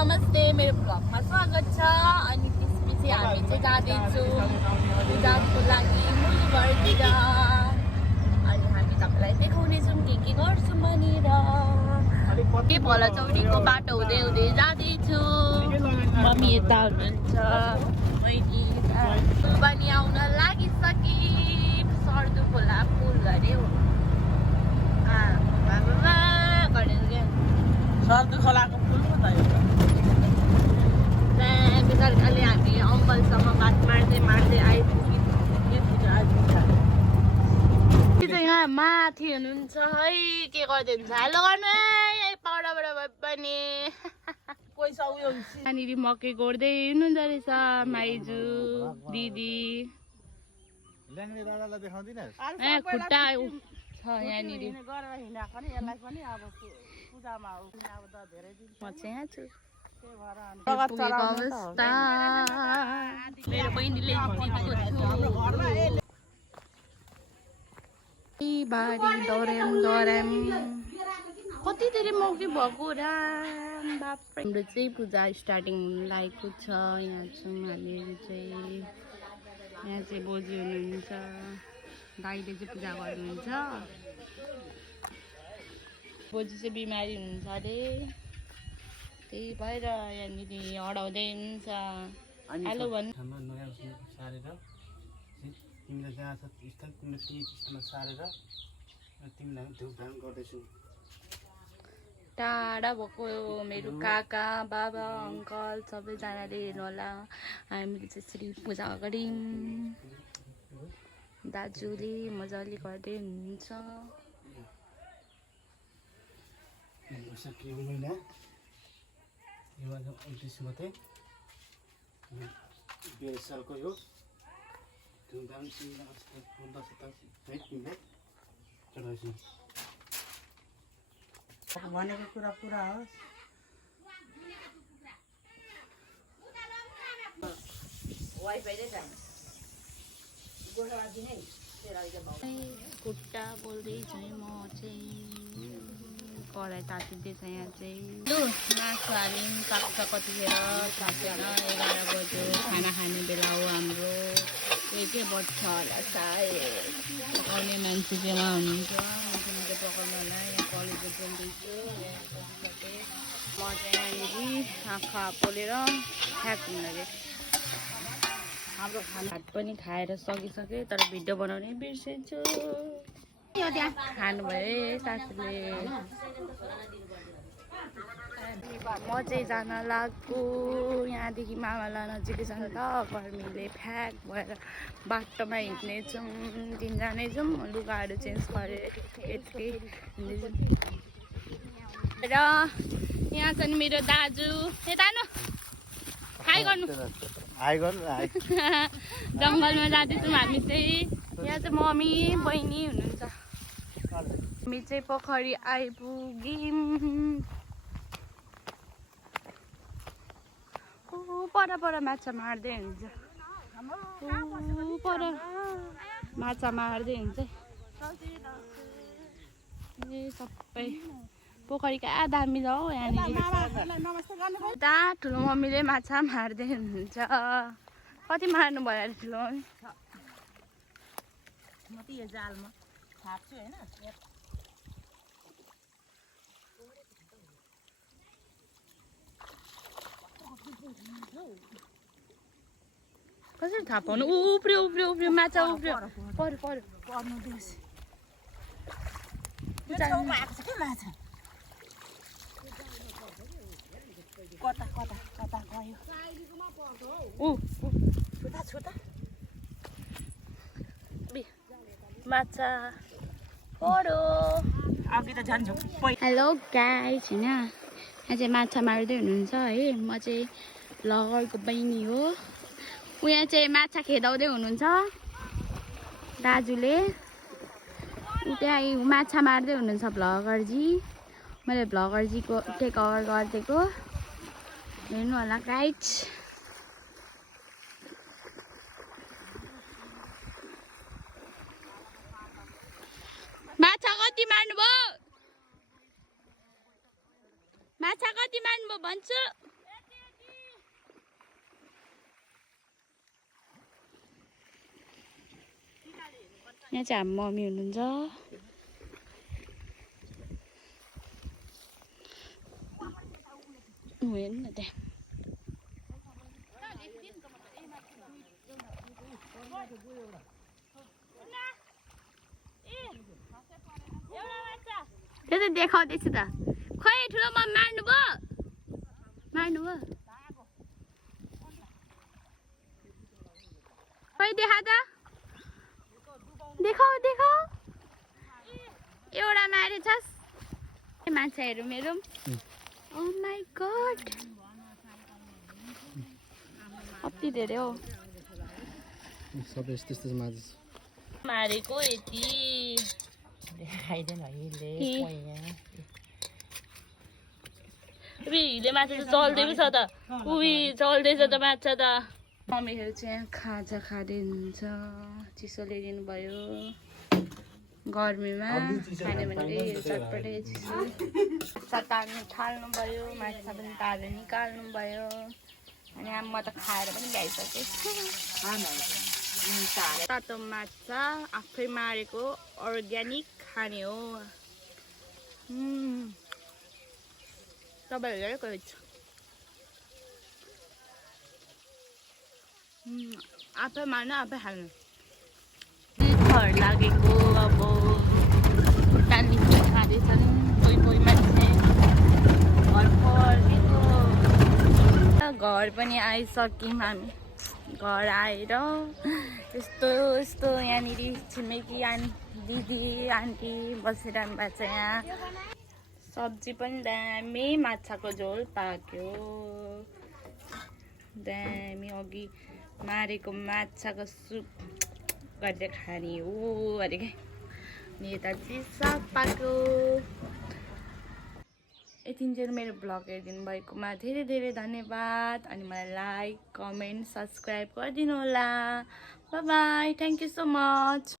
नमस्ते मेरो ब्लगमा स्वागत छ। अनि त्यसपछि हामी चाहिँ जाँदैछौँ पूजाको लागि मूलघरतिर। अनि हामी तपाईँलाई देखाउनेछौँ के गर्छौँ भनेर। के भल चौरीको बाटो हुँदै हुँदै जाँदैछु। मम्मी यता हुनुहुन्छ, मैले फुलबानी आउन लागिसके। सर्दु खोला फुल गरे हो सर्दु खोलाको फुल पो त यो बिचराले हामी अङ्कलसँग बात मार्दै आइपुग्यो। यहाँ माथि हुनुहुन्छ है, के गर्दै हुन्छ हेलो गर्नु है पाउडाबाट भए पनि। पैसा उयो यहाँनिर मकै गोड्दै हुनुहुन्छ रहेछ माइजू दिदी। खुट्टा छ यहाँनिर। म चाहिँ यहाँ छु। मेरो बहिनीले बारी दौराम कति धेरै मौकी भएको राम बाप्रे। हाम्रो चाहिँ पूजा स्टार्टिङ लागेको छ। यहाँ छौँ हामी चाहिँ। यहाँ चाहिँ बोजू हुनुहुन्छ, दाइले चाहिँ पूजा गर्नुहुन्छ। बोजू चाहिँ बिमारी हुनुहुन्छ अरे, त्यही भएर यहाँनिर हराउँदै हुन्छ। हेलो भन्नु तिमीलाई जहाँ छ स्थल तिमीले त्यही स्थलमा सारेर तिमीलाई धुपधाम गर्दैछु। टाढा भएको मेरो काका बाबा अङ्कल सबैजनाले हेर्नु होला। हामीले चाहिँ यसरी पूजा गऱ्यौँ। दाजुले मजाले गर्दै हुनुहुन्छ। यो महिना यो 29 गते 22 सालको यो धुमधाम चढाउँछु। भनेको कुरा पुरा होस्। खुट्टा बोल्दैछु म चाहिँ। कराई तातिँदैछ यहाँ चाहिँ। मासु हाल्यौँ, पाक्छ कतिखेर थाप्दैन। 11 बज्यो, खाना खाने बेला हो हाम्रो। के बज्छ होला सायद। पकाउने मान्छे चाहिँ उहाँ हुनुहुन्छ, मान्छे पकाउनु होला। यहाँ कलेज बोल्दैछु। म चाहिँ यहाँनिर आँखा पोलेर ठ्याक हुँदाखेरि हाम्रो खाना भात पनि खाएर सकिसकेँ, तर भिडियो बनाउनै बिर्सेछु। खानुभयो है सासूले। म चाहिँ जान लाग्छु यहाँदेखि मामालाई नजिकै छ नि त। गर्मीले फ्याक भएर बाटोमा हिँड्नेछौँ। तिनजनै जाउँ, लुगाहरू चेन्ज गरेर यति हिँड्दैछौँ। र यहाँ छन् मेरो दाजु। यता न हाई गर्नु। जङ्गलमा जाँदैछौँ हामी चाहिँ। यहाँ चाहिँ मम्मी बहिनी हुनुहुन्छ। हामी चाहिँ पोखरी आइपुग्यौँ। पर माछा मार्दै हुन्छ। पर माछा मार्दै हुन्छ। ए सबै पोखरी कहाँ दामी छ हौ यहाँनिर। यता ठुलो मम्मीले माछा मार्दै हुनुहुन्छ। कति मार्नु भयो अरे ठुलो मम्मी? म त यो जालमा थाप्छु हैन। कसरी थाहा पाउनु? उफ्रियो माछा उफ्रियो। पर्यो पर्नु दिस छेउमा आएको छ के माछा। कता गयो। छोटा माछा पर्यो। अघि त झन् झुप्पै। हेलो गाइस, होइन यहाँ चाहिँ माछा मार्दै हुनुहुन्छ है। म चाहिँ भ्लगरको बहिनी हो। यहाँ चाहिँ माछा खेदाउँदै हुनुहुन्छ दाजुले। त्यहाँ माछा मार्दै हुनुहुन्छ भ्लगरजी। मैले भ्लगरजीको टेक ओभर गरिदिएको हेर्नु होला गाइस। माछा कति मार्नुभयो? माछा कति मार्नुभयो भन्छु। यहाँ चाहिँ हाम्रो मम्मी हुनुहुन्छ। हेर्नु न त्यहाँ त्यो त देखाउँदैछु त। खोइ ठुलो मम्मी मार्नु भयो खोइ देखा त देखाऊ एउटा मारेछस् माछाहरू मेरो। ओ माई गॉड कति धेरै हो सबै यस्तो माझ मारेको यति खाइदेन हिले हिले माछा त चल्दै पो छ त चल्दैछ त माछा त। मम्मीहरू चाहिँ यहाँ खाजा खाँदै हुनुहुन्छ। चिसो ल्याइदिनु भयो गर्मीमा खाने भनेकै चटपटै चिसो तार्नु थाल्नु भयो। माछा पनि तारेर निकाल्नु भयो। अनि अब म त खाएर पनि ल्याइसकेँ। तातो माछा आफै मारेको अर्ग्यानिक खाने हो। तपाईँहरूले गएको छ आफै मार्नु आफै खानु। घर लागेको अब त्यहाँदेखि खाँदैछन् कोही मान्छे घर फर्केको। घर पनि आइसक्यौँ हामी। घर आएर यस्तो यहाँनिर छिमेकी दिदी आन्टी बसिरहनु भएको छ। यहाँ सब्जी पनि दामी माछाको झोल पाक्यो। दामी अघि मारेको माछाको सुप गरेर खाने हो अरे क्या। यता चिसा पाक्यो। यतिन्जेल मेरो ब्लग हेरिदिनु भएकोमा धेरै धन्यवाद। अनि मलाई लाइक कमेन्ट सब्सक्राइब गरिदिनु होला। By by thank you so much.